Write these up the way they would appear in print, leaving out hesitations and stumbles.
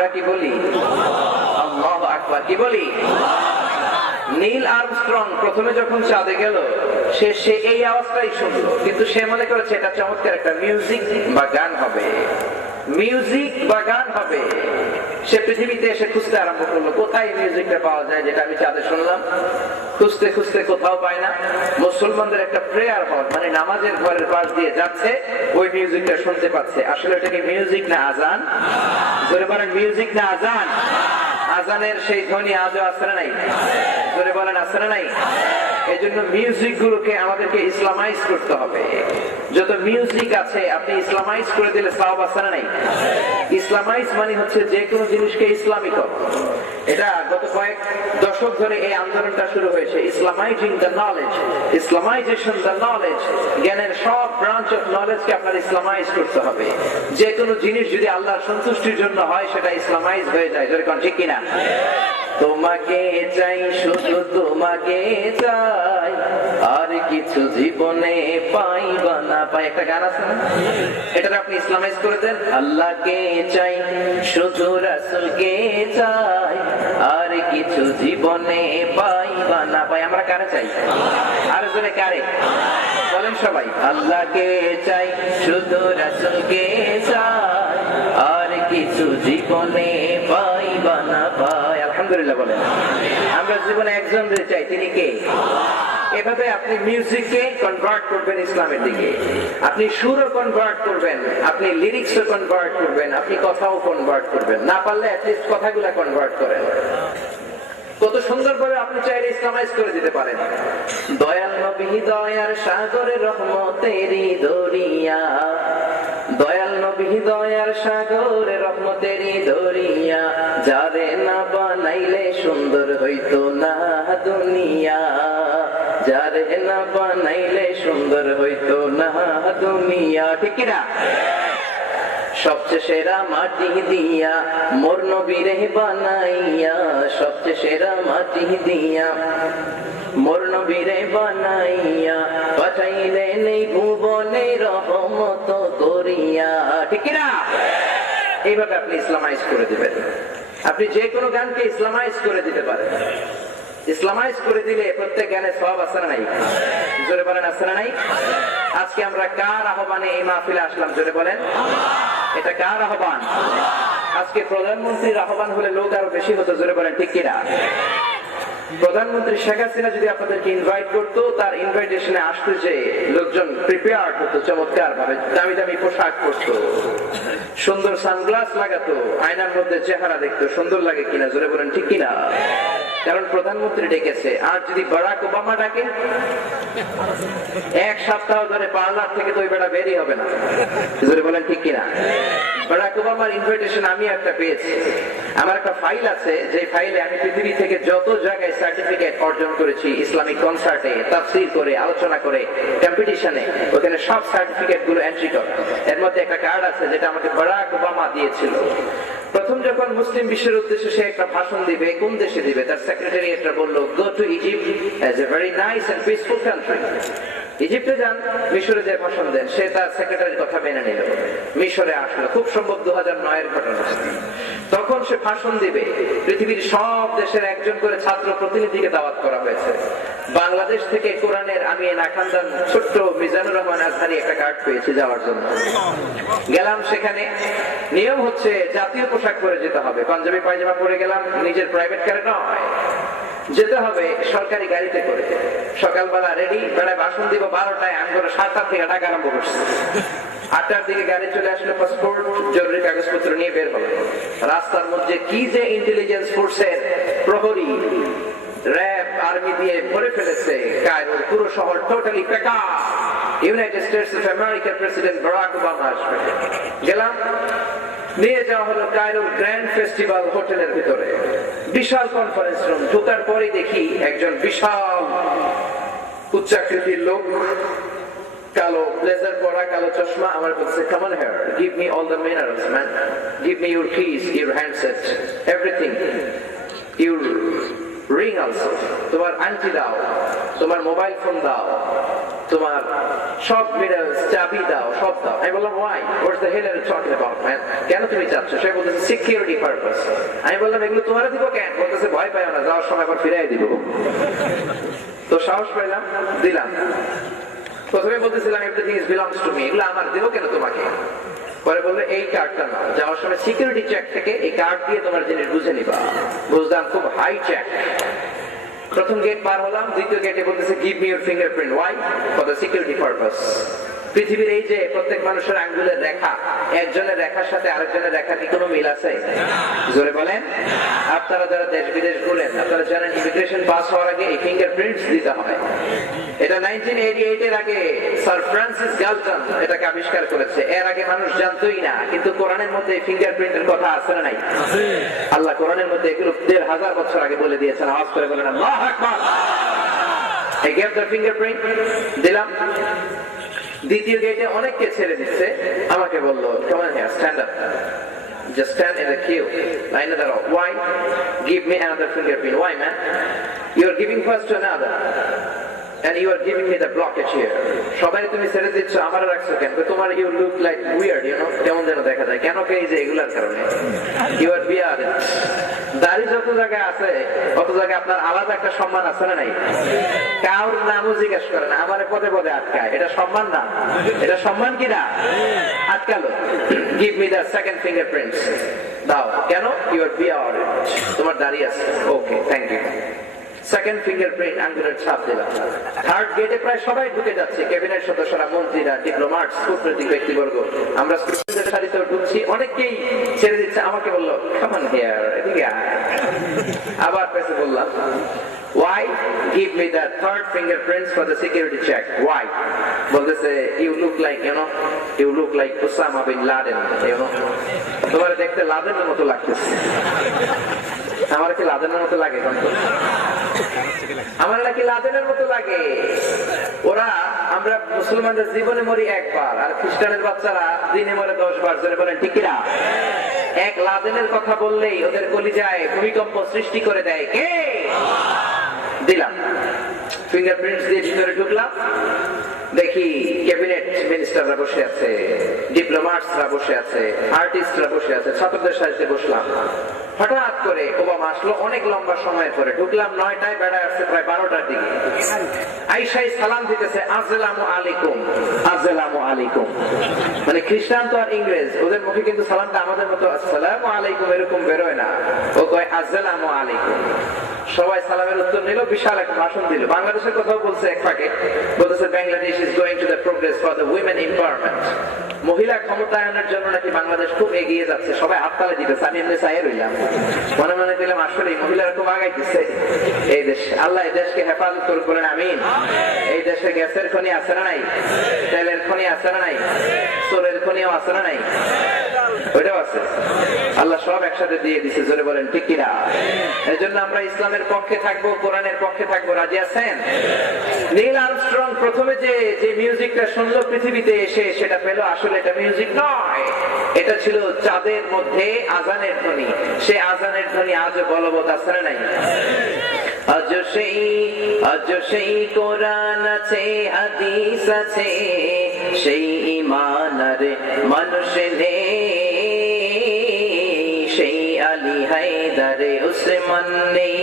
আমরা কি বলি? আল্লাহু আকবার। কি বলি? নীল আর্মস্ট্রং প্রথমে যখন চাঁদে গেল, সে এই আওয়াজটাই শুনলো, কিন্তু সে মনে করেছে এটা চমৎকার একটা মিউজিক বা গান হবে, মিউজিক বা গান হবে। সে পৃথিবীতে এসে খুঁজতে আরম্ভ করলো, কোথায় মিউজিকটা পাওয়া যায় যেটা আমি চাঁদে শুনলাম। খুঁজতে খুঁজতে কোথাও পায় না। মুসলমানদের একটা প্রেয়ার হল, মানে নামাজের ঘরের পাশ দিয়ে যাচ্ছে, ওই মিউজিকটা শুনতে পাচ্ছে। আসলে এটা কি মিউজিক না আজান? জোরে বলেন, মিউজিক না আজান? আজানের সেই ধ্বনি আজও আছে না নাই? জোরে বলেন, আছে না নাই? এই জন্য মিউজিক গুলোকে আমাদেরকে ইসলামাইজ করতে হবে। যত মিউজিক আছে আপনি ইসলামাইজ করে দিলে সওয়াব আছে না নাই? ইসলামাইজ মানে হচ্ছে যে কোনো জিনিসকে ইসলামিক। এটা গত কয়েক দশক ধরে এই আন্দোলনটা শুরু হয়েছে, Islamizing the knowledge, Islamization the knowledge. জ্ঞানের সব ব্রাঞ্চ অফ নলেজকে আপনার ইসলামাইজ করতে হবে। যে কোনো জিনিস যদি আল্লাহর সন্তুষ্টির জন্য হয় সেটা ইসলামাইজ হয়ে যায়। যেরকম ঠিক কিনা? তোমাকে চাই, শুধু তোমাকে চাই, আর কিছু জীবনে পাইবা না পাই। একটা গান আছে না, এটা আপনি ইসলামাইজ করে দেন। আল্লাহকে চাই, শুধু রাসূলকে চাই, আর কিছু জীবনে পাইবা না পাই। আমরা কারে চাই? আর জোরে কারে বলেন সবাই? আল্লাহকে চাই, শুধু রাসূলকে চাই, আর কিছু জীবনে পাইবা না পাই। আলহামদুলিল্লাহ বলেন। আমরা জীবনে একজন চাই, তিনি কে? এভাবে আপনি মিউজিককে কনভার্ট করবেন ইসলামের দিকে, আপনি সুরও কনভার্ট করবেন, আপনি লিরিক্সও কনভার্ট করবেন, আপনি কথাও কনভার্ট করবেন। না পারলে অ্যাটলিস্ট কথাগুলা কনভার্ট করেন। কত সুন্দর ভাবে আপনি চাইলে ইসলামাইজ করে দিতে পারেন। দয়াল নবী দয়ার সাগরে রহমতেরই দরিয়া, দয়াল নবী দয়ার সাগরে রহমতেরই দরিয়া, যারে না বানাইলে সুন্দর হইতো না দুনিয়া, যারে না বানাইলে সুন্দর হইতো না দুনিয়া। ঠিক কিনা? সবচেয়ে সেরা মাটি দিয়া মোর নবীরে বানাইয়া, সবচেয়ে সেরা মাটি দিয়া মোর নবীরে বানাইয়া, পাঠাইলেন এই ভুবনে রহমত করিয়া। ঠিক না? এইভাবে আপনি ইসলামাইজ করে দিবেন। আপনি যে কোনো গানকে ইসলামাইজ করে দিতে পারেন। ইসলামাইজ করে দিলে প্রত্যেক গানে সওয়াব আছে না নাই? জোরে বলেন, আছে না নাই? আজকে আমরা কার আহ্বানে এই মাহফিলে আসলাম? জোরে বলেন, এটা কার আহ্বান? আজকে প্রধানমন্ত্রীর আহ্বান হলে লোক আরো বেশি হতো। জোরে বলেন, ঠিক কিনা? প্রধানমন্ত্রী শেখ হাসিনা যদি আপনাদেরকে ইনভাইট করতো, তার ইনভাইটেশনে আসতে যে লোকজন প্রিপেয়ার হতো, চমৎকার ভাবে দামি দামি পোশাক পরতো, সুন্দর সানগ্লাস লাগাতো, আয়নার মধ্যে চেহারা দেখতো সুন্দর লাগে কিনা। জোরে বলেন, ঠিক কিনা? কারণ প্রধানমন্ত্রী ডেকেছে। আর যদি বারাক ওবামা ডাকে, এক সপ্তাহ ধরে পার্লার থেকে তো ওই বেটা বেরিয়ে হবে না। জোরে বলেন, ঠিক কিনা? বারাক ওবামার ইনভাইটেশন আমি একটা পেয়েছি। আমার একটা ফাইল আছে, যে ফাইলে আমি পৃথিবী থেকে যত জায়গায় সার্টিফিকেট অর্জন করেছি, ইসলামিক কনসার্টে, তাফসীর করে, আলোচনা করে, কম্পিটিশনে, ওখানে সব সার্টিফিকেট গুলো এন্ট্রি করা। এর মধ্যে একটা কার্ড আছে যেটা আমাকে বারাক ওবামা দিয়েছিল। প্রথম যখন মুসলিম বিশ্বের উদ্দেশ্যে সে একটা ভাষণ দিবে, কোন দেশে দিবে, তার সেক্রেটারি একটা বললো, go to Egypt as a very nice and peaceful country. ইজিপ্টে যান, মিশরে যে ভাষণ দেন। সে তার সেক্রেটারির কথা মেনে নিল, মিশরে আসলো। খুব সম্ভব 2009-এর ঘটনা। তখন সে ভাষণ দিবে, পৃথিবীর সব দেশের একজন করে ছাত্র প্রতিনিধিকে দাওয়াত করা হয়েছে। বাংলাদেশ থেকে কোরআনের আমি নাখানদান ছোট্ট মিজানুর রহমান আজহারি একটা কার্ড পেয়েছি যাওয়ার জন্য। গেলাম সেখানে। নিয়ম হচ্ছে জাতীয় পোশাক পরে যেতে হবে, পাঞ্জাবি পায়জামা পরে গেলাম, নিজের প্রাইভেট কারে নয়, যেতে হবে সরকারি গাড়িতে করে। সকালবেলা রেডি, বেড়ায় ভাষণ দিব 12টায়, আমি করে 7টা থেকে ডাকা আরম্ভ করছি। 8টার দিকে গাড়ি চলে আসলে পাসপোর্ট, জরুরি কাগজপত্র নিয়ে বের হলো। রাস্তার মধ্যে কি যে ইন্টেলিজেন্স ফোর্সের প্রহরী, র্যাব, আর্মি দিয়ে ভরে ফেলেছে কায়রোর পুরো শহর, টোটালি পেকা। ইউনাইটেড স্টেটস অফ আমেরিকার প্রেসিডেন্ট বারাক ওবামা আসবে। গেলাম, নিয়ে যাওয়া হলো কায়রোর গ্র্যান্ড ফেস্টিভ্যাল হোটেলের ভিতরে। বিশাল কনফারেন্স রুম। ঢোকার পরে দেখি একজন বিশাল উচ্চাকৃতির লোক, কালো ব্লেজার পরা, কালো চশমা। আমার বলছে, come on here, give me all the minerals, man, give me your keys, your handset, everything, your ring also, তোমার আংটি দাও, তোমার মোবাইল ফোন দাও, তোমার সব মিরর্স, চাবি দাও, সব দাও। আমি বললাম why? What's the hell are you talking about, man? কেন তুমি চাচ্ছ? সে বলতেছে সিকিউরিটি পারপাস। আমি বললাম এগুলো তোমার দিব কেন? বলতেছে ভয় পাইও না, যাওয়ার সময় আবার ফিরাই দিব। তো সাহস পাইলাম, দিলাম। প্রথমে বলতেছিলাম everything is belongs to me, এগুলো আমার, দেবো কেন তোমাকে? পরে বললো এই কার্ডটা না, যাওয়ার সময় সিকিউরিটি চেক থেকে এই কার্ড দিয়ে তোমার জিনিস বুঝে নিবা। বুঝলাম খুব হাই চেক। প্রথম গেট পার হলাম, দ্বিতীয় গেটে বলতেছে give me your fingerprint. Why? For the security purpose. পৃথিবীর এই যে প্রত্যেক মানুষের আঙ্গুলের রেখা, একজনের রেখার সাথে আরেকজনের রেখা কি কোনো মিল আছে? জোরে বলেন। আপনারা যারা দেশ বিদেশ ঘুরেন, আপনারা জানেন ইমিগ্রেশন পাস হওয়ার আগে এই ফিঙ্গারপ্রিন্টস দিতে হয়। এটা 1988 এর আগে স্যার ফ্রান্সিস গালটন এটাকে আবিষ্কার করেছে। এর আগে মানুষ জানতোই না, কিন্তু কোরআনের মধ্যে ফিঙ্গারপ্রিন্টের কথা আছে না নাই? আল্লাহ কোরআনের মধ্যে এগুলো 1500 বছর আগে বলে দিয়েছেন। আওয়াজ করে বলেন আল্লাহু আকবার। I gave the fingerprint, দিলাম। দ্বিতীয় গেটে অনেককে ছেড়ে দিচ্ছে, আমাকে বললো come on here, stand up, just stand in the queue, line দাঁড়াও। Why? Give me another fingerprint. Why, man? You are giving first to another and you are giving me the blockage here. সবাই তুমি ছেড়ে দিচ্ছ, আমার রাখছো কেন? তোমার you look like weird, you know, কেমন যেন দেখা যায়। কেন কে? যে এগুলার কারণে you are weird। দাড়ি যত জায়গায় আছে অত জায়গায় আপনার আলাদা একটা সম্মান আছে না নাই? কাউর নামও জিজ্ঞেস করে না, আমার পদে পদে আটকায়। এটা সম্মান না? এটা সম্মান কি না? আটকালো। Give me the second fingerprints. দাও। কেন? ইউ আর বিয়ার্ড, তোমার দাড়ি আছে। Okay, thank you. Second fingerprint, আঙ্গুলের ছাপ দিলাম। থার্ড গেটে প্রায় সবাই ঢুকে যাচ্ছে, ক্যাবিনেট সদস্যরা, মন্ত্রীরা, ডিপ্লোম্যাটস, কূটনৈতিক ব্যক্তিবর্গ। আমরা স্টুডেন্টদের সারিতেও ঢুকছি, অনেকেই ছেড়ে দিচ্ছে। আমাকে বললো কাম অন হিয়ার, এদিকে আয়। আবার পেছে বললাম why? Give me the third fingerprints for the security check. Why? বলতেছে you look like, you know, you look like Osama bin Laden, you know, তোমার দেখতে লাদেনের মতো লাগতেছে। আমার কি লাদেনের মতো লাগে? আমার নাকি লাদেনের মতো লাগে। ওরা, আমরা মুসলমানদের জীবনে মরি একবার, আর খ্রিস্টানের বাচ্চারা দিনে মরে 10 বার। জোরে বলেন ঠিক কিনা? এক লাদেনের কথা বললেই ওদের কলিজায় ভূমিকম্প সৃষ্টি করে দেয় কে? দিলাম। ফিঙ্গারপ্রিন্টস দিয়ে ভিতরে ঢুকলাম, দেখি ক্যাবিনেট মিনিস্টাররা বসে আছে, ডিপ্লোম্যাটসরা বসে আছে, আর্টিস্টরা বসে আছে, ছাত্রদের সাথে বসলাম। হঠাৎ করে ওবামা আসলো, অনেক লম্বা সময় পরে। ঢুকলাম 9টায়, বেড়া আসছে প্রায় 12টার দিকে। আইসাই সালাম দিতেছে আসসালামু আলাইকুম, আসসালামু আলাইকুম। মানে খ্রিস্টান তো আর ইংরেজ, ওদের মুখে কিন্তু সালামটা আমাদের মতো আসসালামু আলাইকুম এরকম বেরোয় না, ও কয় আসসালামু আলাইকুম। সবাই সালামের উত্তর নিল, বিশাল এক ভাষণ দিল। বাংলাদেশের কথাও বলছে এক ফাঁকে, বলতেছে Bangladesh is going to the progress for the women empowerment. মহিলা ক্ষমতায়নের জন্য নাকি বাংলাদেশ খুব এগিয়ে যাচ্ছে। সবাই হাততালি দিতেছে, আমি এমনি চাই রইলাম, মনে মনে দিলাম আসলে মহিলারা খুব আগাইতেছে এই দেশ। আল্লাহ এই দেশকে হেফাজত করুক, বলেন আমিন। এই দেশে গ্যাসের খনি আছে না নাই? তেলের খনি আছে না নাই? সোলের খনিও আছে না নাই? ওইটাও আছে। আল্লাহ সব একসাথে দিয়ে দিছে। জোরে বলেন ঠিক কিনা? এই জন্য আমরা ইসলামের পক্ষে থাকবো, কোরআনের পক্ষে থাকবো। রাজি আছেন? নীল আর্মস্ট্রং প্রথমে যে মিউজিকটা শুনলো পৃথিবীতে এসে, সেটা পেল আসলে এটা মিউজিক নয়, এটা ছিল চাঁদের মধ্যে আজানের ধ্বনি। সে আজানের ধ্বনি আজও বলবৎ আছে না নাই? আজ সেই কোরআন আছে, হাদিস আছে, সেই ঈমান আর মানুষ নেই, সেই আলী হায়দারে উসমান নেই।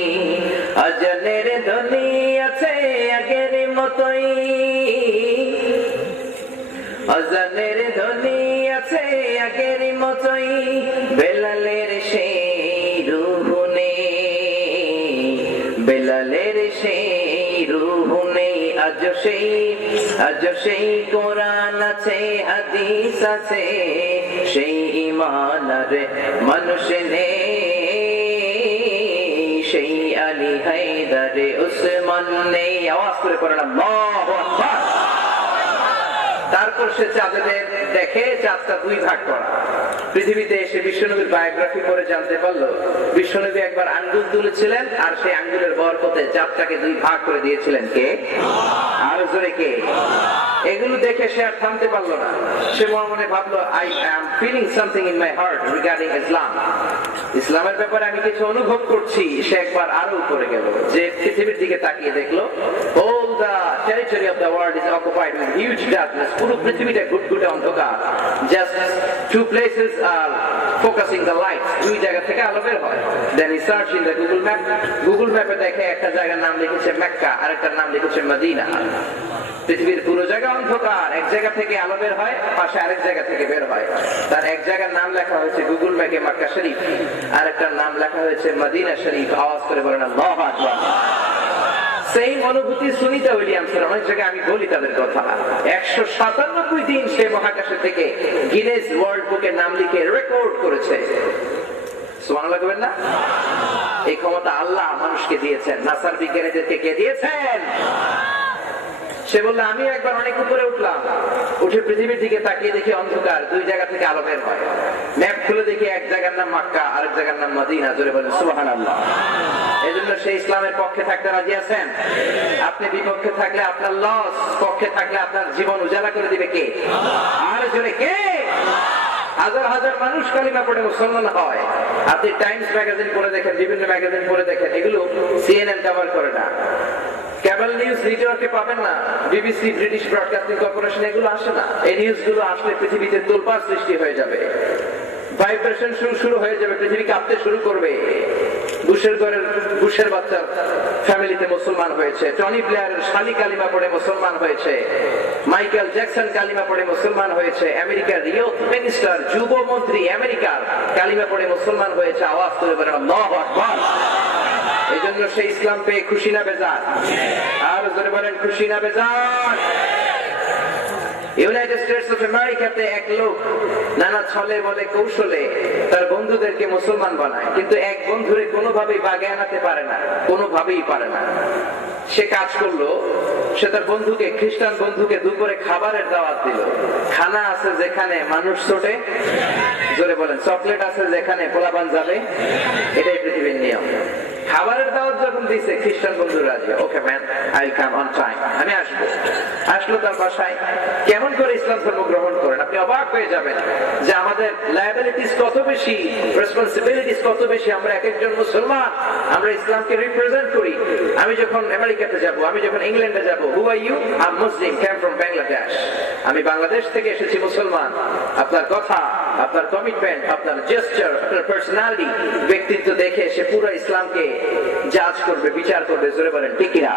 আজানের ধ্বনি আছে আগের মতোই, আজানের ধ্বনি আছে আগের মতোই, বেলালের সেই রূহ নেই, বেলালের সেই রূহ নেই। আজ সেই কোরআন আছে, হাদিস আছে, সেই ঈমান আর মানুষ নেই, সেই আলী হায়দারে উসমান নেই। আওয়াজ করে পড়েন আল্লাহু আকবার। তারপর সে চাঁদের দেখে চাঁদটা 2 ভাগ করা। পৃথিবীতে এসে বিশ্বনবীর বায়োগ্রাফি করে জানতে পারলো বিশ্বনবী একবার আঙ্গুল তুলেছিলেন, আর সেই আঙ্গুলের বরকতে চাঁদটাকে 2 ভাগ করে দিয়েছিলেন কে? আর জোরে কে? এগুলো দেখে সে আর থামতে পারলো না। সে মনে মনে ভাবলো, I am feeling something in my heart regarding Islam. ইসলামের ব্যাপারে আমি কিছু অনুভব করছি। সে একবার আরো উপরে গেল, যে পৃথিবীর দিকে তাকিয়ে দেখলো all the territory of the world is occupied with huge darkness. পুরো পৃথিবীটা ঘুটঘুটে অন্ধকার, just two places are focusing the lights. দুই জায়গা থেকে আলো বের হয়। Then he searched in the Google map. Google map এ দেখে একটা জায়গার নাম লিখেছে মক্কা, আরেকটার নাম লিখেছে মদিনা। পৃথিবীর পুরো জায়গা অন্ধকার, এক জায়গা থেকে আলো বের হয়, পাশে আরেক জায়গা থেকে বের হয়। তার এক জায়গার নাম লেখা হয়েছে গুগল ম্যাপে মক্কা শরীফ, আরেকটার নাম লেখা হয়েছে মদিনা শরীফ। আওয়াজ করে বলেন আল্লাহু আকবার। সেই অনুভূতি সুনিতা উইলিয়ামসের। অনেক জায়গায় আমি বলি তাদের কথা। 197 দিন সে মহাকাশে থেকে গিনেস ওয়ার্ল্ড বুকে নাম লিখে রেকর্ড করেছে। সুবহানাল্লাহ বলেন না? এই ক্ষমতা আল্লাহ মানুষকে দিয়েছেন। নাসার বিজ্ঞানীদেরকে কে দিয়েছেন? সে বললো আমি একবার অনেক উপরে উঠলাম, উঠে পৃথিবীর দিকে তাকিয়ে দেখি অন্ধকার, দুই জায়গা থেকে আলো বের হয়। ম্যাপ খুলে দেখি এক জায়গার নাম মক্কা, আরেক জায়গার নাম মদিনা। জোরে বলেন সুবহানাল্লাহ। এই জন্য সেই ইসলামের পক্ষে থাকতে রাজি আছেন? আপনি বিপক্ষে থাকলে আপনার লস, পক্ষে থাকলে আপনার জীবন উজালা করে দিবে কে? আর জোরে কে? হাজার হাজার মানুষ কালিমা পড়ে মুসলমান হয়। আপনি টাইমস ম্যাগাজিন পড়ে দেখেন, বিভিন্ন ম্যাগাজিন পড়ে দেখেন, এগুলো সিএনএন কভার করে না, কেবল নিউজ নেটওয়ার্কে পাবেন না, বিবিসি, ব্রিটিশ ব্রডকাস্টিং কর্পোরেশন, এগুলো আসে না। এই নিউজ গুলো আসলে পৃথিবীতে তোলপাড় সৃষ্টি হয়ে যাবে, ভাইব্রেশন শুরু হয়ে যাবে, পৃথিবী কাঁপতে শুরু করবে। বুশের বাচ্চার ফ্যামিলিতে মুসলমান হয়েছে, টনি ব্লেয়ারের শালি কালিমা পড়ে মুসলমান হয়েছে, মাইকেল জ্যাকসন কালিমা পড়ে মুসলমান হয়েছে, আমেরিকার ইয়ুথ মিনিস্টার, যুব মন্ত্রী আমেরিকার কালিমা পড়ে মুসলমান হয়েছে। আওয়াজ করে বলেন আল্লাহু আকবার। এই জন্য সেই ইসলাম পেয়ে খুশি না বেজার? আর জোরে বলেন খুশি না বেজার? ইউনাইটেড স্টেটস অফ আমেরিকাতে এক লোক নানা ছলে বলে কৌশলে তার বন্ধুদেরকে মুসলমান বানায়, কিন্তু এক বন্ধুরে কোনোভাবেই বাগে আনাতে পারে না, কোনোভাবেই পারে না। সে কাজ করলো, সে তার বন্ধুকে, খ্রিস্টান বন্ধুকে দুপুরে খাবারের দাওয়াত দিল। খানা আছে যেখানে মানুষ ছোটে, জোরে বলেন চকলেট আছে যেখানে পোলাপান যাবে, এটাই পৃথিবীর নিয়ম। খাবারের দাওয়াত যখন দিছে, খ্রিস্টান বন্ধু রাজি, okay man, I come on time, আমি আসবো। আসলো তার বাসায়। কেমন করে ইসলাম ধর্ম গ্রহণ করেন আপনি অবাক হয়ে যাবেন যে আমাদের লায়াবিলিটিস কত বেশি, রেসপন্সিবিলিটিস কত বেশি। আমরা এক একজন মুসলমান, আমরা ইসলামকে রিপ্রেজেন্ট করি। আমি যখন আমেরিকাতে যাব, আমি যখন ইংল্যান্ডে যাব, who are you? I am Muslim, came from Bangladesh. আমি বাংলাদেশ থেকে এসেছি মুসলমান। আপনার কথা, আপনার কমিটমেন্ট, আপনার জেস্টার, আপনার পার্সোনালিটি, ব্যক্তিত্ব দেখে সে পুরো ইসলামকে জাজ করবে, বিচার করবে। জোরে বলেন ঠিক কিনা?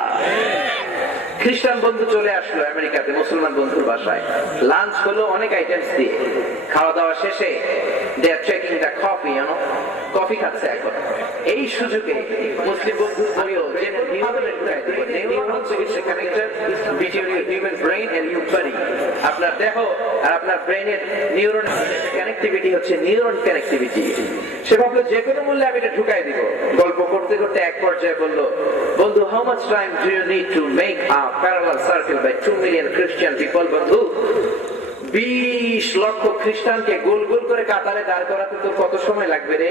খ্রিস্টান বন্ধু চলে আসলো আমেরিকাতে মুসলমান বন্ধুর বাসায়। লাঞ্চ হলো অনেক আইটেমস দিয়ে। খাওয়া দাওয়া শেষে দে আর চেকিং দ্য কফি, কফি খাচ্ছে এখন। এই সুযোগে মুসলিম বন্ধু বলিও যে নিউরনের নিউরন হচ্ছে connected between your human brain and your body. আপনার দেহ আর আপনার ব্রেইনের নিউরন কানেক্টিভিটি হচ্ছে নিউরন কানেক্টিভিটি। সে ভাবলো যে কোনো মূল্যে আমি এটা ঢুকাই দিব। গল্প করতে করতে এক পর্যায়ে বললো, বন্ধু, how much time do you need to make a parallel circle by 2 million খ্রিস্টান পিপল? বন্ধু, 20 লক্ষ খ্রিস্টানকে গোল গোল করে কাতারে দাঁড় করাতে তো কত সময় লাগবে রে?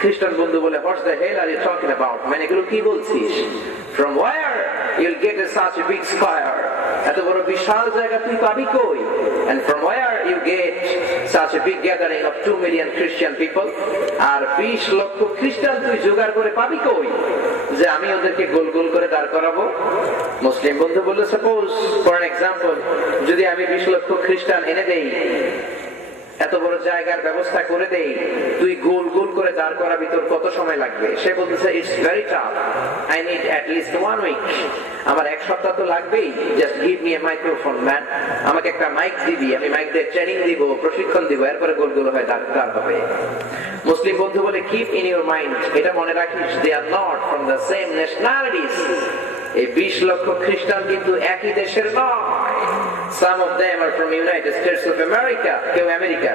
খ্রিস্টান বন্ধু বলে, what the hell are you talking about? মানে এগুলো কি বলছিস? From where you'll get such a big square? এত বড় বিশাল জায়গা তুই পাবি কই? And from where you get such a big gathering of 2 million Christian people? আর 20 লক্ষ খ্রিস্টান তুই জোগাড় করে পাবি কই যে আমি ওদেরকে গোল গোল করে দাঁড় করাবো? মুসলিম বন্ধু বলল, সাপোজ ফর এন এক্সাম্পল, যদি আমি 20 লক্ষ খ্রিস্টান এনে দেই, এত বড় জায়গার ব্যবস্থা করে দেই, তুই গোল গোল করে দাঁড় করাবি, তোর কত সময় লাগবে? সে বলতেছে, it's very tough, I need at least 1 week. আমার 1 সপ্তাহ তো লাগবেই। Just give me a microphone man, আমাকে একটা মাইক দিবি, আমি মাইক দিয়ে ট্রেনিং দিব, প্রশিক্ষণ দিব, এরপরে গোল গোল হয়ে দাঁড় হবে। মুসলিম বন্ধু বলে, কিপ ইন ইউর মাইন্ড, এটা মনে রাখিস, they are not from the same nationalities. এই 20 লক্ষ খ্রিস্টান কিন্তু একই দেশের নয়। Some of them are from United States of America, কেউ America,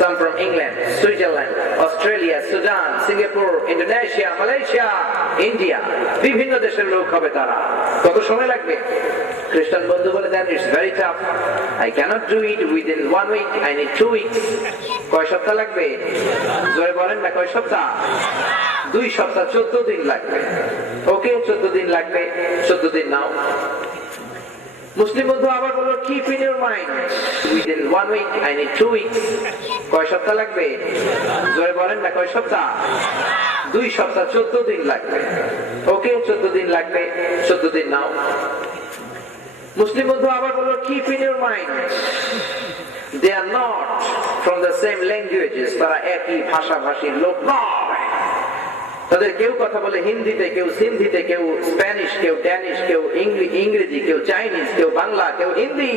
some from England, Switzerland, Australia, Sudan, Singapore, Indonesia, Malaysia, India, বিভিন্ন দেশের লোক হবে তারা। কত সময় লাগবে? খ্রিস্টান বন্ধু বলে দেন, it's very tough, I cannot do it within 1 week, I need 2 weeks. কয় সপ্তাহ লাগবে? জোরে বলেন না, কয় সপ্তাহ? 2 সপ্তাহ, 14 দিন লাগবে। ওকে, 14 দিন লাগবে, 14 দিন নাও। মুসলিম বন্ধু আবার বলল keep in your mind within 1 week I need 2 weeks কয় সপ্তাহ লাগবে জোরে বলেন না কয় সপ্তাহ 2 সপ্তাহ 14 দিন লাগবে ওকে 14 দিন লাগবে 14 দিন নাও মুসলিম বন্ধু আবার বলল keep in your mind they are not from the same languages তারা একই ভাষাভাষীর লোক নয় তাদের কেউ কথা বলে হিন্দিতে কেউ সিন্ধিতে কেউ স্প্যানিশ কেউ ড্যানিশ কেউ ইংরেজি কেউ চাইনিজ কেউ বাংলা কেউ হিন্দি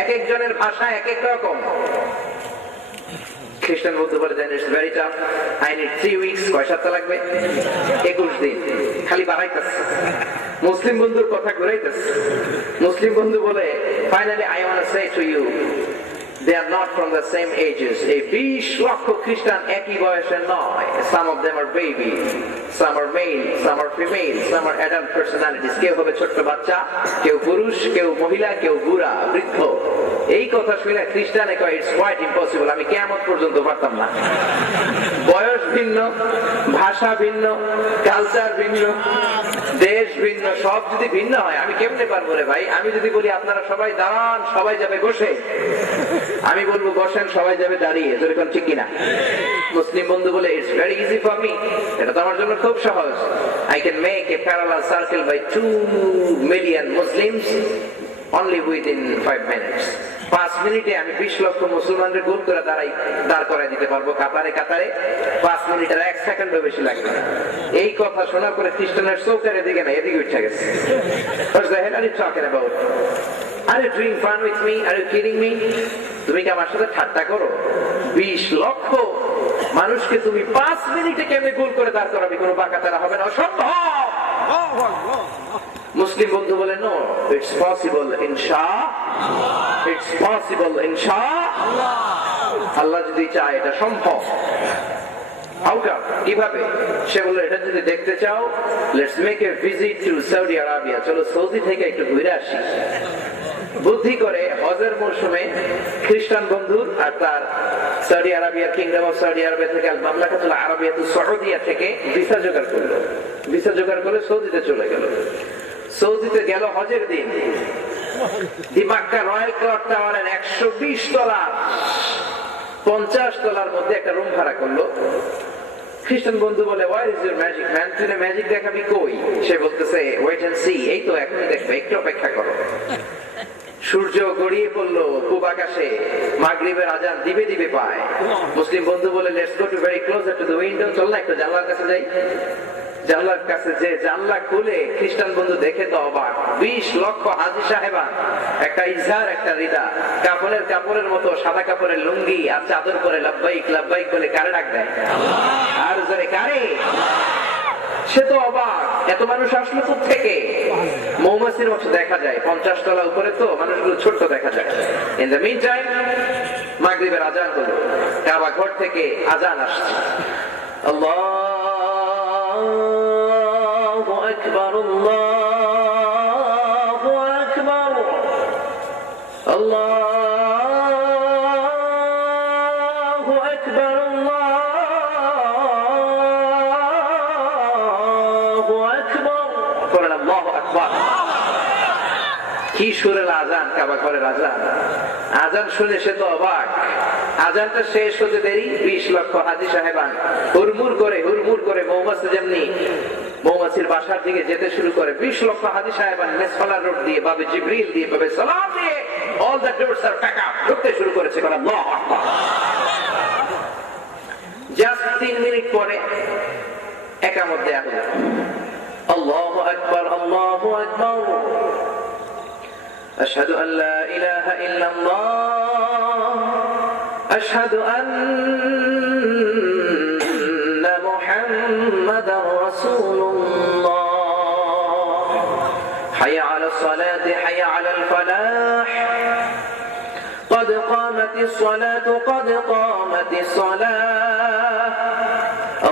এক একজনের ভাষা এক এক রকম খ্রিস্টান বলতে পারে then it's very tough I need 3 weeks কয় সপ্তাহ লাগবে 21 দিন খালি বাড়াইতেছে মুসলিম বন্ধুর কথা ঘুরাইতেছে মুসলিম বন্ধু বলে finally I want to say to you they are not from the same ages এই 20 লক্ষ খ্রিস্টান একই বয়সের নয় some of them are baby some are male some are female some are adult personalities কেউ হবে ছোট বাচ্চা কেউ পুরুষ কেউ মহিলা কেউ বুড়া বৃদ্ধ এই কথা শুনে খ্রিস্টানে কয় ইটস কোয়াইট ইম্পসিবল আমি কিয়ামত পর্যন্ত পারতাম না বয়স ভিন্ন ভাষা ভিন্ন কালচার ভিন্ন দেশ ভিন্ন সব যদি ভিন্ন হয় আমি কেমনে পারবো রে ভাই আমি যদি বলি আপনারা সবাই দাঁড়ান সবাই যাবে বসে আমি বলবো বসেন সবাই যাবে দাঁড়িয়ে যেরকম ঠিক কিনা মুসলিম বন্ধু বলে it's very easy for me এটা তো আমার জন্য খুব সহজ I can make a parallel circle by 2 million Muslims only within 5 minutes 5 মিনিটে আমি 20 লক্ষ মুসলমানদের গোল করে দাঁড় করায় দিতে পারবো কাতারে কাতারে 5 মিনিটের 1 সেকেন্ডও বেশি লাগবে না এই কথা শোনার পরে খ্রিস্টানের চোখের এদিকে না এদিকে উঠে গেছে What the hell are you talking about? Are you doing fun with me? Are you kidding me? তুমি কি আমার সাথে ঠাট্টা করো 20 লক্ষ মানুষকে তুমি 5 মিনিটে কেমনে গোল করে দাঁড় করাবে কোনো বাঁকাতারা হবে না অসম্ভব মুসলিম বন্ধু বলে নো ইটস পসিবল ইনশাআল্লাহ ইটস পসিবল ইনশাআল্লাহ আল্লাহ যদি চায় এটা সম্ভব কিভাবে সে বলল এটা যদি দেখতে চাও let's make a visit to Saudi Arabia চলো সৌদি থেকে একটু ঘুরে আসি বুদ্ধি করে হজের মৌসুমে খ্রিস্টান বন্ধু আর তার সৌদি আরবিয়ার কিংডম অফ সৌদি আরবিয়া থেকে আল মামলাকাতুল আরাবিয়াতু সউদিয়া থেকে ভিসা জোগাড় করলো ভিসা জোগাড় করে সৌদিতে চলে গেল সৌদিতে গেল হজের দিন মক্কা রয়্যাল ক্লক টাওয়ারের 120 তলা 50 তলার মধ্যে একটা রুম ভাড়া করলো খ্রিস্টান বন্ধু বলে where is your magic man তুই ম্যাজিক দেখাবি কই সে বলতেছে ওয়েট এন্ড সি এই তো এখনই দেখবে একটু অপেক্ষা করো সূর্য গড়িয়ে পড়লো পূব আকাশে মাগরিবের আজান দিবে দিবে পায় মুসলিম বন্ধু বলে let's go to very closer to the window চল না একটু জানলার কাছে যাই জানলার কাছে যে জানলা খুলে খ্রিস্টান বন্ধু দেখে তো অবাক 20 লক্ষ হাজী সাহেবা একটা ইজহার একটা রিদা কাপড়ের মতো সাদা কাপড়ের লুঙ্গি আর চাদর পরে লাব্বাইক লাব্বাইক বলে কারে ডাক দেয় আর জোরে কারে সে তো অবাক এত মানুষ আসলো কোথা থেকে মৌমাছির মতো দেখা যায় 50 তলা উপরে তো মানুষগুলো ছোট দেখা যায় ইন দ্য মিন টাইম মাগরিবের আজান হলো কাবা ঘর থেকে আজান আসছে আল্লাহু আকবার আল্লাহু আকবার আল্লাহু আকবার আল্লাহু আকবার পড়েন আল্লাহু আকবার কি সুরের আজান কাবা ঘরের আজান আজান শুনে সে তো অবাক আজানটা শেষ হতে দেরি 20 লক্ষ হাজী সাহেবান হুড়মুড় করে মৌমাছি যেমনি মৌমাছির বাসার দিকে যেতে শুরু করে 20 লক্ষ হাজী সাহেবান মেসফালা রোড দিয়ে বাবে জিবরিল দিয়ে বাবে সালাম দিয়ে all the doors are pack up ঢুকতে শুরু করেছে কারণ আল্লাহু আকবার জাস্ট 3 মিনিট পরে একামত দেয়া হলো আল্লাহু আকবার আল্লাহু আকবার أشهد أن لا إله إلا الله أشهد أن محمدا رسول الله حي على الصلاة حي على الفلاح قد قامت الصلاة قد قامت الصلاة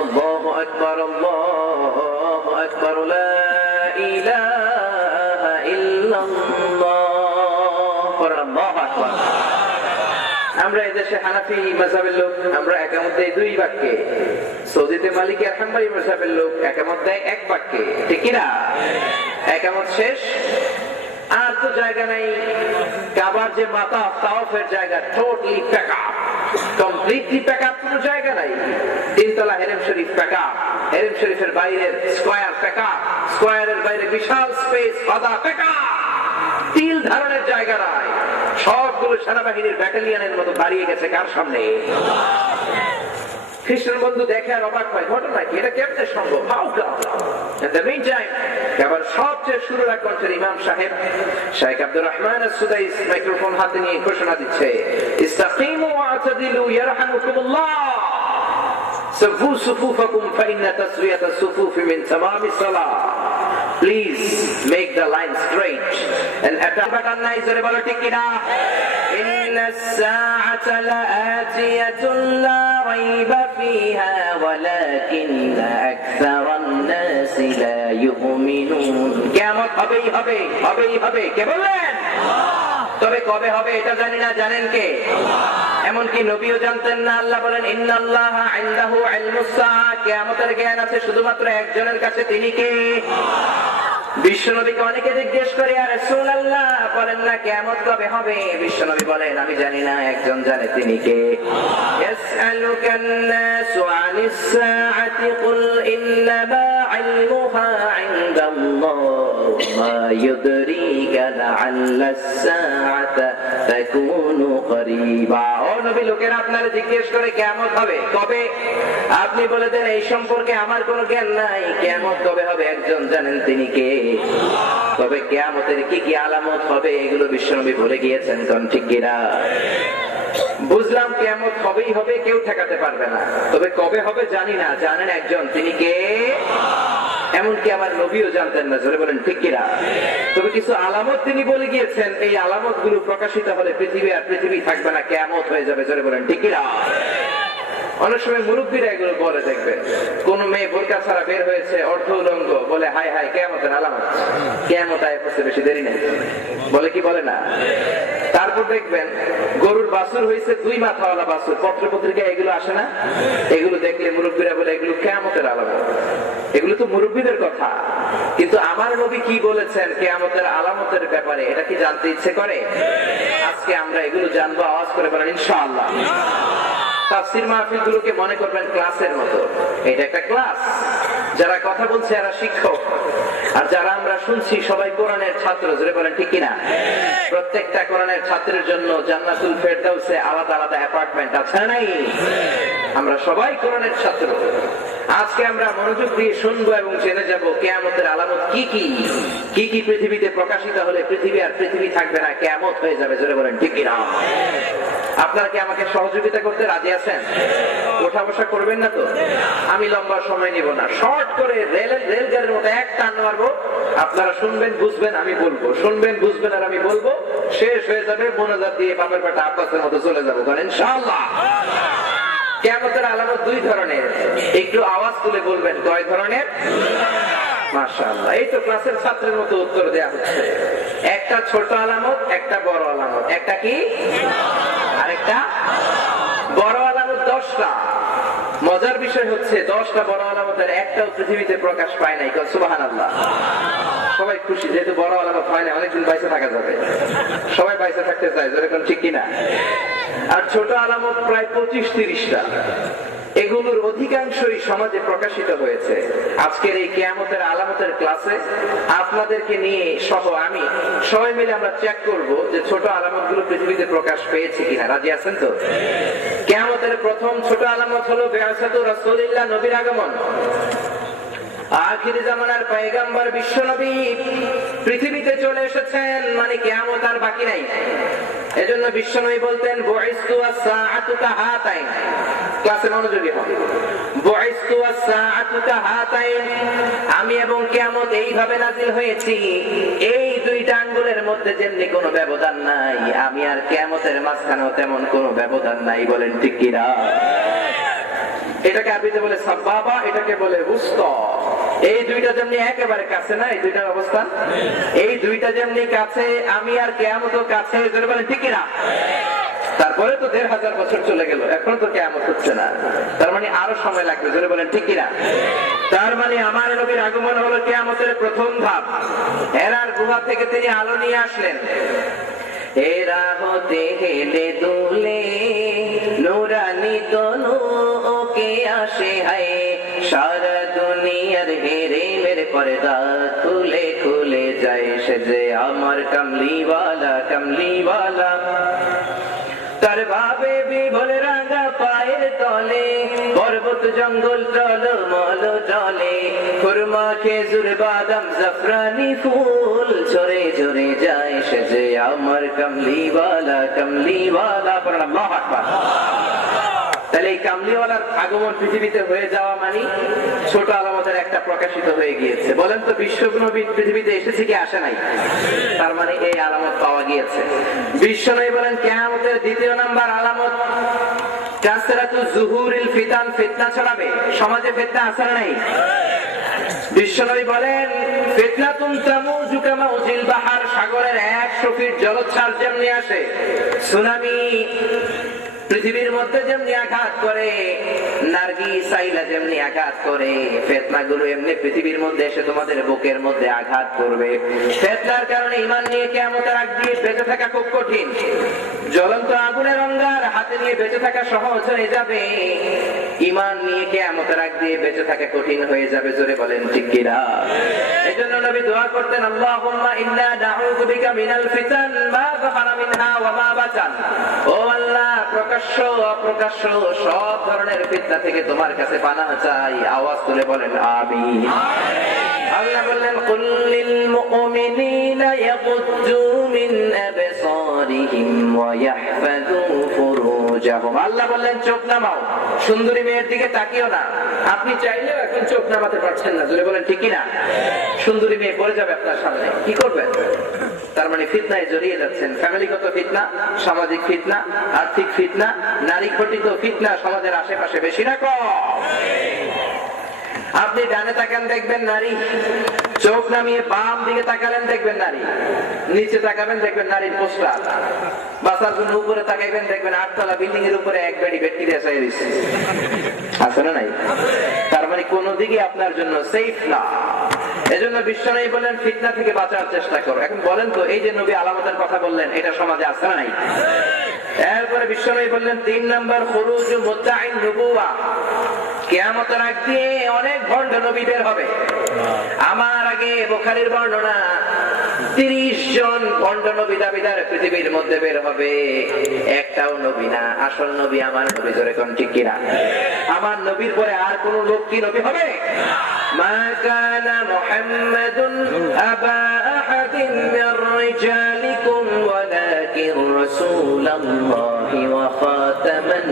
الله أكبر لا إله إلا الله আমরা এদেশে হানাফি মাযহাবের লোক আমরা একামত দেই 2 বাক্যে সৌদিতে মালিকি আর হাম্বলি মাযহাবের লোক একামত দেয় 1 বাক্যে ঠিক কি না একামত শেষ আর তো জায়গা নাই। কাবার যে মাথা তাওয়াফের জায়গা totally pack up, completely pack up, কোনো জায়গা নাই। তিনতলা হেরেম শরীফ প্যাক আপ, হেরেম শরীফের বাইরের স্কয়ার প্যাক আপ, স্কয়ারের বাইরে বিশাল স্পেস ফাদা প্যাক আপ, তিল ধারণের জায়গা নাই। সবগুলো সেনাবাহিনীর ব্যাটালিয়নের মতো দাঁড়িয়ে গেছে কার সামনে? খ্রিস্টান বন্ধু দেখে আর অবাক হয়, ঘটনা কি, এটা কেমনে সম্ভব? How come? In the meantime, এবার সবচেয়ে শুরুর কণ্ঠের ইমাম সাহেব শেখ আব্দুর রহমান আস-সুদাইস মাইক্রোফোন হাতে নিয়ে ঘোষণা দিচ্ছে, ইসতাকিমু ওয়া'তাদিলু ইয়ারহামুকুমুল্লাহ, সাফু সুফুফাকুম ফাইন্না তাসওয়াতাস সুফুফি মিন তামামিস সালাহ। Please make the line straight and attack নাই জোরে বলো ঠিক কিনা? ইন্নাস সাআতা লাআতিয়াতুন লা রাইবা ফিহা ওয়ালাকিন্না আকসারান নাসি লা ইউমিনুন। কিয়ামত হবেই হবে, হবেই হবে। কে বললেন? তবে কবে হবে এটা জানি না, জানেন কে? এমনকি নবীও জানতেন না। আল্লাহ বলেন, ইন্নাল্লাহা ইনদাহু ইলমুস সাআ, কিয়ামতের জ্ঞান আছে শুধুমাত্র একজনের কাছে, তিনি কে? বিশ্বনবীকে অনেকে জিজ্ঞেস করে, ইয়া রাসূলুল্লাহ বলেন না কিয়ামত কবে হবে? বিশ্বনবী বলেন, আমি জানি না, একজন জানে, তিনি কে? ইয়াসআলুকান নাসু আনিস সাআতি কুল ইন্নামা ইলমুহা ইনদাল্লাহ মা ইউদরিকা লাআল্লাস সাআতা তাকুনু করিবা। ও নবী, লোকেরা আপনারা জিজ্ঞেস করে কিয়ামত হবে কবে, আপনি বলে দেন এই সম্পর্কে আমার কোনো জ্ঞান নাই, কিয়ামত কবে হবে একজন জানেন, তিনি কে? তবে কিয়ামতের কি কি আলামত হবে এগুলো বিশ্বনবী বলে গিয়েছেন, কোন ঠিক কিনা? বুঝলাম কিয়ামত হবেই হবে, কেউ ঠেকাতে পারবে না। তবে কবে হবে জানি না, জানেন একজন, তিনি কে? এমনকি আমার নবীও জানতেন না, জোরে বলেন ঠিক কিনা? তবে কিছু আলামত তিনি বলে গিয়েছেন, এই আলামত গুলো প্রকাশিত হলে পৃথিবী আর পৃথিবী থাকবে না, কিয়ামত হয়ে যাবে, জোরে বলেন ঠিক কিনা? অনেক সময় মুরব্বীরা এগুলো বলে, দেখবেন কোন মেয়ে বোরকা ছাড়া বের হয়েছে অর্ধ উলঙ্গ, বলে হাই হাই কিয়ামতের আলামত, কিয়ামত আয় পড়তে বেশি দেরি নেই, বলে কি বলে না? তারপর দেখবেন গরুর বাছুর হয়েছে 2 মাথাওয়ালা বাছুর, পত্র পত্রিকা এগুলো আসে না, এগুলো দেখলে মুরব্বীরা বলে এগুলো কিয়ামতের আলামত। এগুলো তো মুরব্বীদের কথা, কিন্তু আমার নবী কি বলেছেন কিয়ামতের আলামতের ব্যাপারে, এটা কি জানতে ইচ্ছে করে? আজকে আমরা এগুলো জানবো, আওয়াজ করে বলেন ইনশাআল্লাহ। তাফসীর মাহফিলগুলোকে মনে করবেন ক্লাসের মতো, এটা একটা ক্লাস। যারা কথা বলছে এরা শিক্ষক, আর যারা আমরা শুনছি সবাই কোরআনের ছাত্র, জোরে বলেন ঠিক কিনা? প্রত্যেকটা কোরআনের ছাত্রের জন্য জান্নাতুল ফেরদাউসে আলাদা আলাদা অ্যাপার্টমেন্ট আছে নাই? আমরা সবাই কোরআনের ছাত্র। আজকে আমরা মনোযোগ দিয়ে শুনবো এবং জেনে যাব কিয়ামতের আলামত কি কি, কি কি পৃথিবীতে প্রকাশিত হলে পৃথিবী আর পৃথিবী থাকবে না, কিয়ামত হয়ে যাবে, জোরে বলেন ঠিক কিনা? আপনারা কি আমাকে সহযোগিতা করতে রাজি আছেন? ওঠা বসা করবেন না তো? আমি লম্বা সময় নিব না, শর্ট করে রেলগাড়ির মতো এক টান মারবো, আপনারা শুনবেন বুঝবেন, আমি বলবো, শুনবেন বুঝবেন আর আমি বলবো, শেষ হয়ে যাবে, মোনাজাত দিয়ে বাপের বাটা আব্বাসের মতো চলে যাবো, কারণ ইনশাআল্লাহ। কিয়ামতের আলামত 2 ধরনের, একটু আওয়াজ তুলে বলবেন কয় ধরনের? মাশাআল্লাহ, এই তো ক্লাসের ছাত্রের মতো উত্তর দেয়া হচ্ছে। একটা ছোট আলামত, একটা বড় আলামত। একটা কি? আরেকটা বড় আলামত 10টা। মজার বিষয় হচ্ছে 10টা বড় আলামতের একটাও পৃথিবীতে প্রকাশ পায় নাই, সুবহানাল্লাহ। সবাই খুশি, যেহেতু বড় আলামত হয় না, অনেকদিন বাইসে থাকা যাবে, সবাই বাইসে থাকতে চায়, যেরকম ঠিক কিনা? আর ছোট আলামত প্রায় 25-30টা। এগুলোর অধিকাংশই সমাজে প্রকাশিত হয়েছে। আজকের এই কিয়ামতের আলামতের ক্লাসে আপনাদেরকে নিয়ে সহ আমি সবাই মিলে আমরা চেক করব যে ছোট আলামতগুলো পৃথিবীতে প্রকাশ পেয়েছে কিনা। রাজি আছেন তো? কিয়ামতের প্রথম ছোট আলামত হলো বিআসাতু রাসূলিল্লাহ, নবীর আগমন। আখির জামানার পয়গম্বর বিশ্ব নবী পৃথিবীতে চলে এসেছেন, মানে কিয়ামত আর বাকি নাই। এজন্য বিশ্ব নবী বলতেন বুইস্তু আস-সাআতু কাহাতাইন। ক্লাসে মনোযোগী হন। বুইস্তু আস-সাআতু কাহাতাইন, আমি এবং কিয়ামত এইভাবে নাজিল হয়েছি, এই 2টা আঙ্গুলের মধ্যে যেমনি কোনো ব্যবধান নাই, আমি আর কিয়ামতের মাঝখানেও তেমন কোনো ব্যবধান নাই, বলেন ঠিক কিনা? এটাকে আরবিতে বলে সাবাবা, এটাকে বলে উস্তা। এই 2টা যেমনি একেবারে কাছে না, এই 2টার অবস্থান, এই 2টা যেমনি কাছে, আমি আর কিয়ামতও কাছে, বলেন ঠিক কিনা? তারপরে তো 1500 বছর চলে গেল, এখন তো কিয়ামত হচ্ছে না, তার মানে আরো সময় লাগবে, জোরে বলেন ঠিক কিনা? তার মানে আমার নবীর আগমন হলো কিয়ামতের প্রথম ধাপ। হেরার গুহা থেকে তিনি আলো নিয়ে আসলেন। হেরা হতে হেলে দুলে নুরানি তনু ওকে আসে হায়, সারা দুনিয়ার হেরে মেরে পর্দা খুলে খুলে যায় সে যে আমার কামলিওয়ালা কামলিওয়ালা। তার ভাবে বিভোর রাঙা পায়ের তলে পর্বত জঙ্গল টল মল টলে, খুরমা খেজুর বাদাম জাফরানি ফুল ঝরে ঝরে যায় সে যে আমার কামলিওয়ালা কামলিওয়ালা। আল্লাহু আকবার। তাহলে এই কামলিওয়ালার আগমন পৃথিবীতে হয়ে যাওয়া মানে ছোট আলামতের একটা প্রকাশিত হয়ে গিয়েছে। বলেন তো বিশ্বনবী পৃথিবীতে এসেছে কি আসে নাই? তার মানে এই আলামত পাওয়া গিয়েছে। বিশ্বনবী বলেন কিয়ামতের দ্বিতীয় নাম্বার আলামত কাসরাতু যুহুরিল ফিতান, ফিতনা ছড়াবে সমাজে। ফিতনা আছে না নাই? বিশ্বনবী বলেন ফিতনাতুন তামুজু কামাউজিল বাহার, সাগরের 100 ফিট জলোচ্ছ্বাস যেমনি আসে, সুনামি পৃথিবীর মধ্যে যেমনি আঘাত করে, নার্গিস আইলা যেমনি আঘাত করে, ফিতনাগুলো এমনি পৃথিবীর মধ্যে এসে তোমাদের বুকের মধ্যে আঘাত করবে। ফিতনার কারণে ঈমান নিয়ে কিয়ামতের আগ দিয়ে বেঁচে থাকা খুব কঠিন। জ্বলন্ত আগুনের অঙ্গার হাতে নিয়ে বেঁচে থাকা সহজ হয়ে যাবে, ঈমান নিয়ে কিয়ামতের আগ দিয়ে বেঁচে থাকা কঠিন হয়ে যাবে। জোরে বলেন ঠিক কিনা? এজন্য নবী দোয়া করতেন, আল্লাহুম্মা ইন্না নাউযু বিকা মিনাল ফিতান মা যাহারা মিনহা ওয়া মা বাতান। ও আল্লাহ, প্রকাশ্য অপ্রকাশ্য সব ধরনের ফিতনা থেকে তোমার কাছে পানাহ চাই। আওয়াজ তুলে বলেন আমিন। আল্লাহ বললেন কুল লিল মুমিনিনা ইয়াগুদ্দু মিন আবসারিহিম ওয়া ইয়াহফাযু ফুরুজাহুম। আল্লাহ বললেন চোখ নামাও, সুন্দরী মেয়ের দিকে তাকিও না। আপনি চাইলেও এখন চোখ নামাতে পারছেন না, জোরে বলেন ঠিক কি না? সুন্দরী মেয়ে পড়ে যাবে আপনার সামনে, কি করবেন? তার মানে ফিতনায় জড়িয়ে যাচ্ছেন। ফ্যামিলিগত ফিতনা, সামাজিক ফিতনা, আর্থিক ফিতনা, নারী ঘটিত ফিতনা সমাজের আশেপাশে বেশি না কম? আপনি ডানে তাকান দেখবেন নারী, চোখ নামিয়ে বাম দিকে তাকালেন দেখবেন নারী, নিচে তাকাবেন দেখবেন নারীর পোস্টার, বাসার জন্য উপরে তাকাইবেন দেখবেন 8 তলা বিল্ডিং এর উপরে এক বেড়ি ব্যক্তি দেশাই রয়েছে। আছে না নাই? তার মানে কোন দিকে আপনার জন্য সেফ না। এজন্য বিশ্বনবী বলেন ফিতনা থেকে বাঁচার চেষ্টা করো। এখন বলেন তো, এই যে নবী আলামতের কথা বললেন, এটা সমাজে আছে না নাই? এরপরে বিশ্বনবী বললেন 3 নাম্বার খুরুজু মুদ্দাঈন নবুওয়া, কিয়ামতের আগ দিয়ে অনেক ভণ্ড নবী বের হবে। আমার আগে বুখারীর বর্ণনা 30 জন ভণ্ড নবী দাবিদার পৃথিবীর মধ্যে বের হবে। একটাও নবী না, আসল নবী আমার নবী। জোরে কোন ঠিক কিনা? আমার নবীর পরে আর কোন লোক কি নবী হবে? মা কানা মুহাম্মাদুন আবা আহাদিন মির রিজালিকুম ওয়ালাকিন রাসূলুল্লাহি ওয়া খাতামান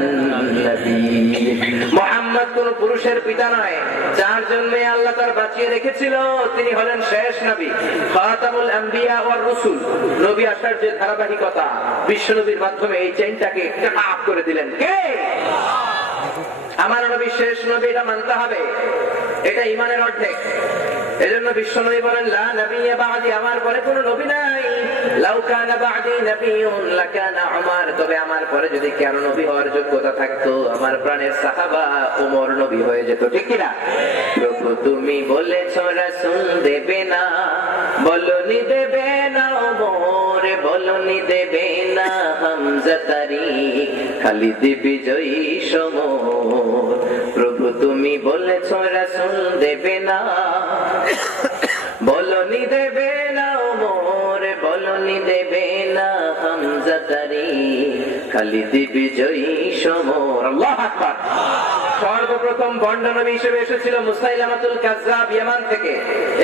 নাবিয়্যিন। মুহাম্মদ কোন পুরুষের পিতা নয়, যার জন্য আল্লাহ তার বাঁচিয়ে রেখেছিল তিনি হলেন শেষ নবী, খাতামুল আম্বিয়া ওয়ার রাসূল। নবী আসার যে ধারাবাহিকতা, বিশ্ব নবীর মাধ্যমে এই চেইনটাকে কাট করে দিলেন কে? আমার নবী শেষ নবী, এটা মানতে হবে, এটা ঈমানের অর্ধেক। এজন্য বিশ্বনবী বলেন লা নবিয়্যা বা'দি, আমার পরে কোন নবী নাই। লাউ কানা বা'দি নাবিয়্যুন লাকানা উমর, তবে আমার পরে যদি কারো নবী হওয়ার যোগ্যতা থাকতো আমার প্রাণের সাহাবা ওমর নবী হয়ে যেত। ঠিক কি না? প্রভু তুমি বলেছো রাসূল দেবে না, বলনি দেবে না ওমর, বলনি দেবে না হামজা তারিক, খালিদ বিজয়ী সমর। প্রভু তুমি বলেছো রাসূল দেবে না, বলনি দেবে না ওমর, বলনি দেবে না হামজা তারিক, খালিদ বিজয়ী সমর। আল্লাহু আকবার। সর্বপ্রথম ভণ্ড নবী হিসেবে এসেছিল মুসাইলামাতুল কাযযাব ইয়ামান থেকে।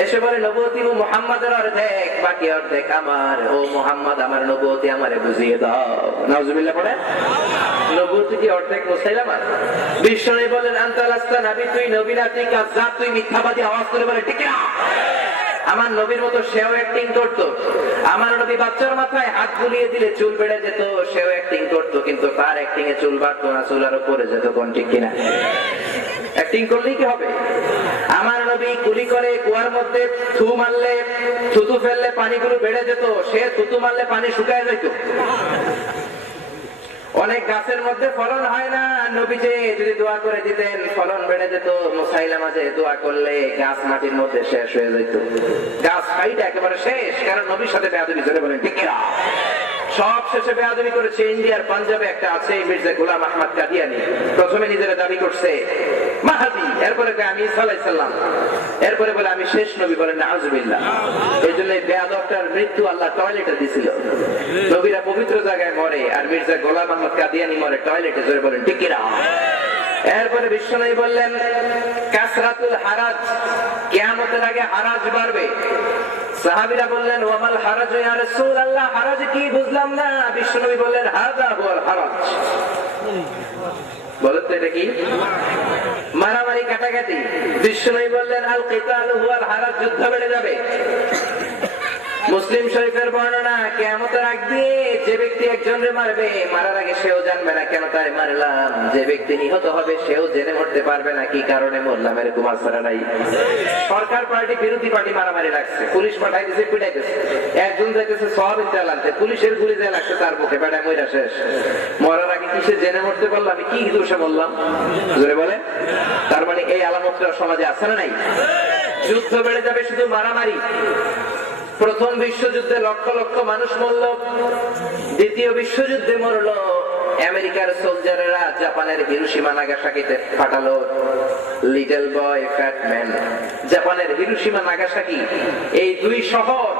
এসে বলে নবুয়তি মুহাম্মাদের অর্ধেক, বাকি অর্ধেক আমার। ও মুহাম্মদ, আমার নবুয়তি আমারে বুঝিয়ে দাও। নাউজুবিল্লাহ পড়ে। নবুয়তি কি অর্ধেক মুসাইলামা? বিশ্বনবী বলেন আনতা লাস্তা নবী, তুই নবী না, তুই কাযযাব, তুই মিথ্যাবাদী। আওয়াজ করে বলে ঠিক না? আমার নবীর মতো সেও অ্যাক্টিং করতো। আমার নবী বাচ্চার মাথায় হাত বুলিয়ে দিলে চুল বেড়ে যেত, সেও অ্যাক্টিং করতো, কিন্তু তার অ্যাক্টিং এ চুল বাড়তো না, চুল আরো পড়ে যেত। কোন ঠিক কিনা? অ্যাক্টিং করলেই কি হবে? আমার নবী কুলি করে কুয়ার মধ্যে থু মারলে, থুতু ফেললে পানিগুলো বেড়ে যেত, সে থুতু মারলে পানি শুকায় যেত। অনেক গাছের মধ্যে ফলন হয় না, নবীজি যদি দোয়া করে দিতেন ফলন বেড়ে যেত। মুসাইলামা যে দোয়া করলে গাছ মাটির মধ্যে শেষ হয়ে যেত, গাছ ফাইট একেবারে শেষ, কারণ নবীর সাথে বেয়াদবি করে বলেন ঠিক কিনা? সব শেষে বেয়াদবি করেছে। ইন্ডিয়ার পাঞ্জাবে একটা আছে মির্জা গোলাম আহমদ কাদিয়ানি, প্রথমে নিজেরা দাবি করছে মাহাদি, এরপরে আমি ঈসা আলাইহিস সালাম, এরপরে বলে আমি শেষ নবী, বলেন নাউজুবিল্লাহ। এই জন্য বেয়াদবটার মৃত্যু আল্লাহ টয়লেটে দিছিল। নবীরা পবিত্র জায়গায় মরে আর মির্জা গোলাম আহমদ কাদিয়ানি মরে টয়লেটে, জোরে বলেন ঠিক কিনা? এরপরে বিশ্বনবী বললেন কাসরাতুল হারাজ, কিয়ামতের আগে হারাজ বাড়বে। সাহাবীরা বললেন ওয়ামাল হারাজ ইয়া রাসূলুল্লাহ, হারাজ কি বুঝলাম না। বিশ্বনবী বললেন হাযা হুয়াল হারাজ, বলেন তো এটা কি? মারামারি কাটাকাটি। বিশ্বনবী বললেন আল কিতালু হুয়াল হারাজ, যুদ্ধ বেড়ে যাবে। মুসলিম শরীফের বর্ণনা, কিয়ামতের আগ দিয়ে যে ব্যক্তি একজনকে মারবে, মারার আগে সেও জানবে না কেন তাই মারলাম। যে ব্যক্তি নিহত হবে সেও জেনে মরতে পারবে না কি কারণে মরলাম, এরকম আসারা নাই। সরকার পার্টি বিরোধী পার্টি মারামারি লাগছে, পুলিশ পাঠাই দিয়েছে পিটাইতেছে, একজন যাইতেছে সব ইন্টার লাগছে, পুলিশের গুলি যায় লাগছে তার মুখে, বেড়া মইরা শেষ। মরার আগে কিসে জেনে মরতে পারলাম, আমি কি দোষে বললাম, জোরে বলে। তার মানে এই আলামতটা সমাজে আছে না নাই? যুদ্ধ বেড়ে যাবে, শুধু মারামারি। প্রথম বিশ্বযুদ্ধে লক্ষ লক্ষ মানুষ মরল, দ্বিতীয় বিশ্বযুদ্ধে মরল আমেরিকার সোলজারেরা জাপানের Hiroshima নাগাসাকিতে ফাটালো। Little boy fat man, জাপানের হিরোশিমা নাগাসাকি, এই দুই শহর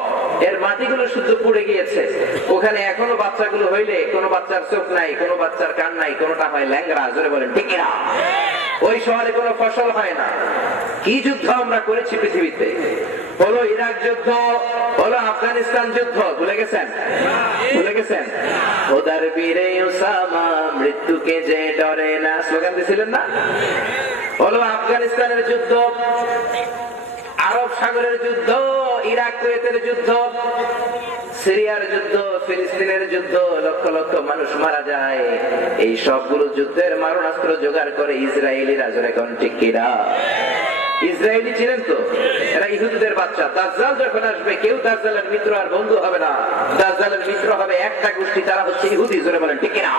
এর মাটিগুলো শুদ্ধ পুড়ে গিয়েছে। ওখানে এখনো বাচ্চাগুলো হইলে কোনো বাচ্চার চোখ নাই, কোনো বাচ্চার কান নাই, কোনোটা হয় ল্যাংড়া, জোরে বলেন ঠিক না? ওই শহরে কোনো ফসল হয় না। কি যুদ্ধ আমরা করেছি পৃথিবীতে, হলো ইরাক যুদ্ধ, হলো আফগানিস্তান যুদ্ধ, ভুলে গেছেন? ভুলে গেছেন? ওদার বীরে ওসামা মৃত্যুকে যে ডরে না, স্লোগান দিয়েছিলেন না? হলো আফগানিস্তানের যুদ্ধ, আরব সাগরের যুদ্ধ, ইরাক কুয়েতের যুদ্ধ, সিরিয়ার যুদ্ধ, ফিলিস্তিনের যুদ্ধ, লক্ষ লক্ষ মানুষ মারা যায়। এই সবগুলো যুদ্ধের মারণাস্ত্র জোগাড় করে ইসরায়েলিরা, জোরে কোন ঠিক কিনা? ইসরায়েলি ছিলেন তো, এরা ইহুদিদের বাচ্চা। দাজ্জাল যখন আসবে কেউ দাজ্জালের মিত্র আর বন্ধু হবে না, দাজ্জালের মিত্র হবে একটা গোষ্ঠী, তারা হচ্ছে ইহুদি, জোরে বলেন ঠিক কিনা?